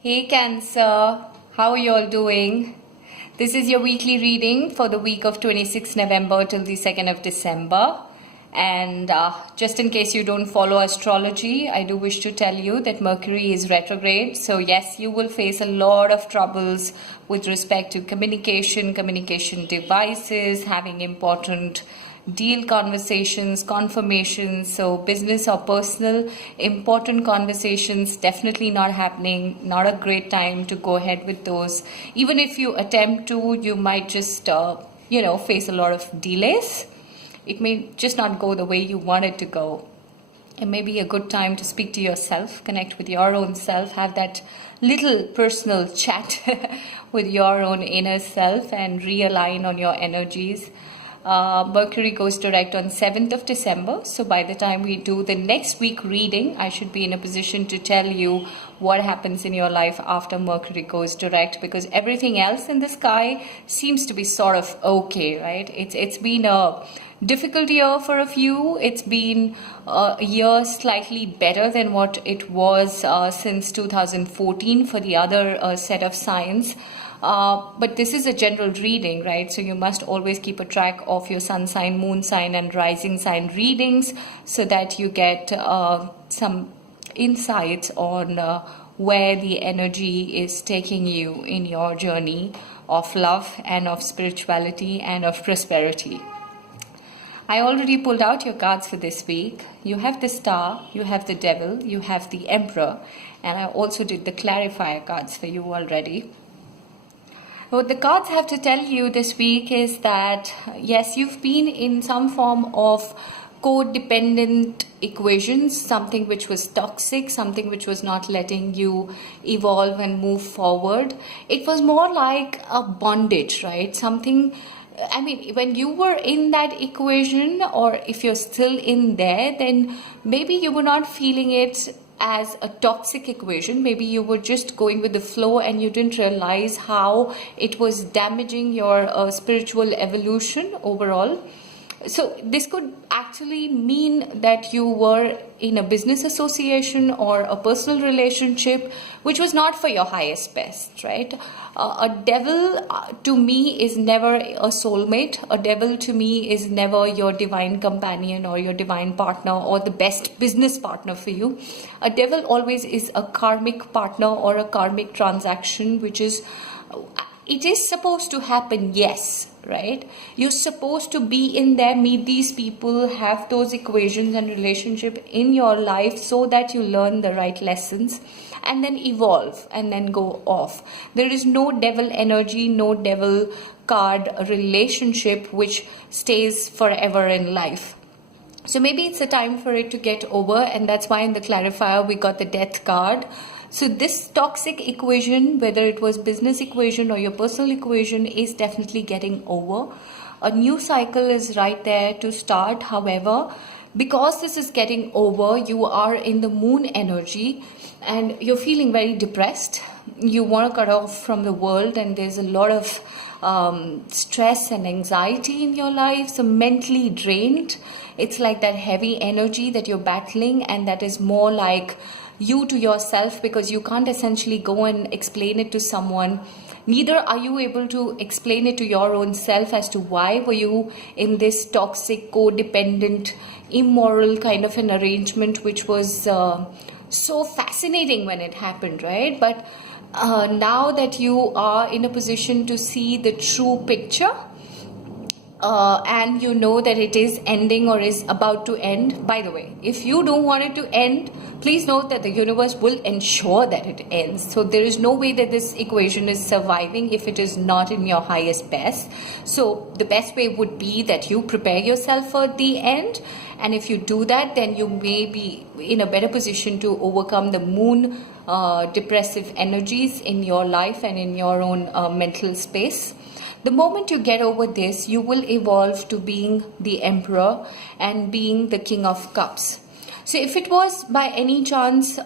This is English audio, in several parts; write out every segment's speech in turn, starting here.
Hey Cancer, how are you all doing? This is your weekly reading for the week of 26 November till the 2nd of December. And just in case you don't follow astrology, I do wish to tell you that Mercury is retrograde. So yes, you will face a lot of troubles with respect to communication devices, having important deal conversations, confirmations. So business or personal important conversations definitely not happening. Not a great time to go ahead with those. Even if you attempt to, you might just face a lot of delays. It may just not go the way you want it to go. It may be a good time to speak to yourself, connect with your own self, have that little personal chat with your own inner self and realign on your energies. Mercury goes direct on 7th of December. So by the time we do the next week reading, I should be in a position to tell you what happens in your life after Mercury goes direct, because everything else in the sky seems to be sort of okay, right? It's been a difficult year for a few. It's been a year slightly better than what it was since 2014 for the other set of signs. But this is a general reading, right? So you must always keep a track of your sun sign, moon sign, and rising sign readings so that you get some insights on where the energy is taking you in your journey of love and of spirituality and of prosperity. I already pulled out your cards for this week. You have the Star, you have the Devil, you have the Emperor, and I also did the clarifier cards for you already. What the cards have to tell you this week is that, yes, you've been in some form of codependent equations, something which was toxic, something which was not letting you evolve and move forward. It was more like a bondage, right? Something, I mean, when you were in that equation, or if you're still in there, then maybe you were not feeling it as a toxic equation. Maybe you were just going with the flow and you didn't realize how it was damaging your spiritual evolution overall. So this could actually mean that you were in a business association or a personal relationship which was not for your highest best, right? A devil to me is never a soulmate. A devil to me is never your divine companion or your divine partner or the best business partner for you. A devil always is a karmic partner or a karmic transaction, which is, it is supposed to happen, yes, right? You're supposed to be in there, meet these people, have those equations and relationship in your life so that you learn the right lessons and then evolve and then go off. There is no devil energy, no devil card relationship which stays forever in life. So maybe it's a time for it to get over, and that's why in the clarifier we got the Death card. So this toxic equation, whether it was business equation or your personal equation, is definitely getting over. A new cycle is right there to start. However, because this is getting over, you are in the moon energy and you're feeling very depressed. You want to cut off from the world, and there's a lot of stress and anxiety in your life, so mentally drained. It's like that heavy energy that you're battling, and that is more like you to yourself, because you can't essentially go and explain it to someone. Neither are you able to explain it to your own self as to why were you in this toxic, codependent, immoral kind of an arrangement, which was so fascinating when it happened, right? But now that you are in a position to see the true picture, and you know that it is ending or is about to end. By the way, if you don't want it to end, please note that the universe will ensure that it ends. So there is no way that this equation is surviving if it is not in your highest best. So the best way would be that you prepare yourself for the end, and if you do that, then you may be in a better position to overcome the moon depressive energies in your life and in your own mental space. The moment you get over this, you will evolve to being the Emperor and being the King of Cups. So if it was by any chance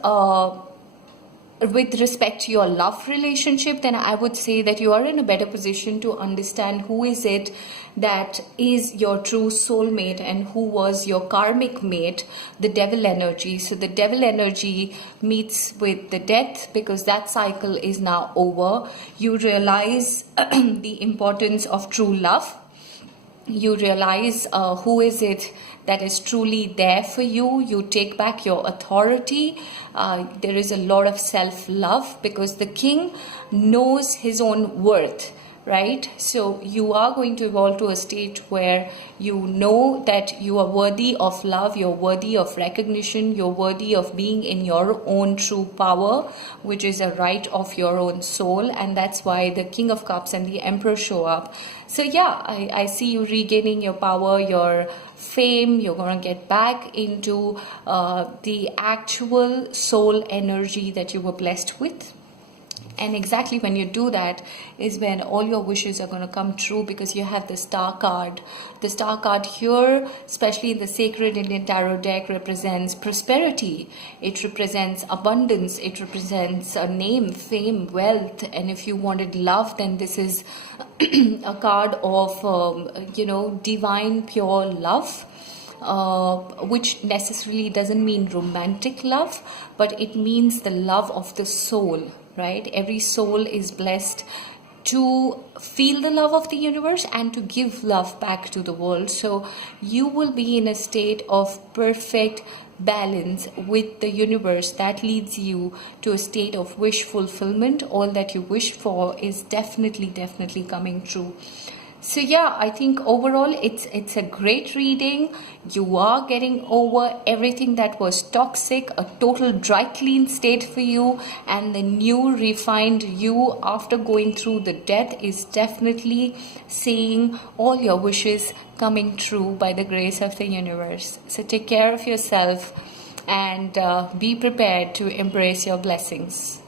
with respect to your love relationship, then I would say that you are in a better position to understand who is it that is your true soulmate and who was your karmic mate, the devil energy. So the devil energy meets with the death because that cycle is now over. You realize the importance of true love. You realize who is it that is truly there for you. You take back your authority. There is a lot of self-love because the king knows his own worth, right? So you are going to evolve to a state where you know that you are worthy of love, you're worthy of recognition, you're worthy of being in your own true power, which is a right of your own soul. And that's why the King of Cups and the Emperor show up. So yeah, I see you regaining your power, your fame. You're going to get back into the actual soul energy that you were blessed with. And exactly when you do that is when all your wishes are going to come true, because you have the star card. The star card here, especially in the sacred Indian tarot deck, represents prosperity. It represents abundance. It represents a name, fame, wealth. And if you wanted love, then this is a card of, divine, pure love. Which necessarily doesn't mean romantic love, but it means the love of the soul, right? Every soul is blessed to feel the love of the universe and to give love back to the world. So you will be in a state of perfect balance with the universe that leads you to a state of wish fulfillment. All that you wish for is definitely coming true. So yeah, I think overall it's a great reading. You are getting over everything that was toxic, a total dry clean state for you, and the new refined you after going through the death is definitely seeing all your wishes coming true by the grace of the universe. So take care of yourself and be prepared to embrace your blessings.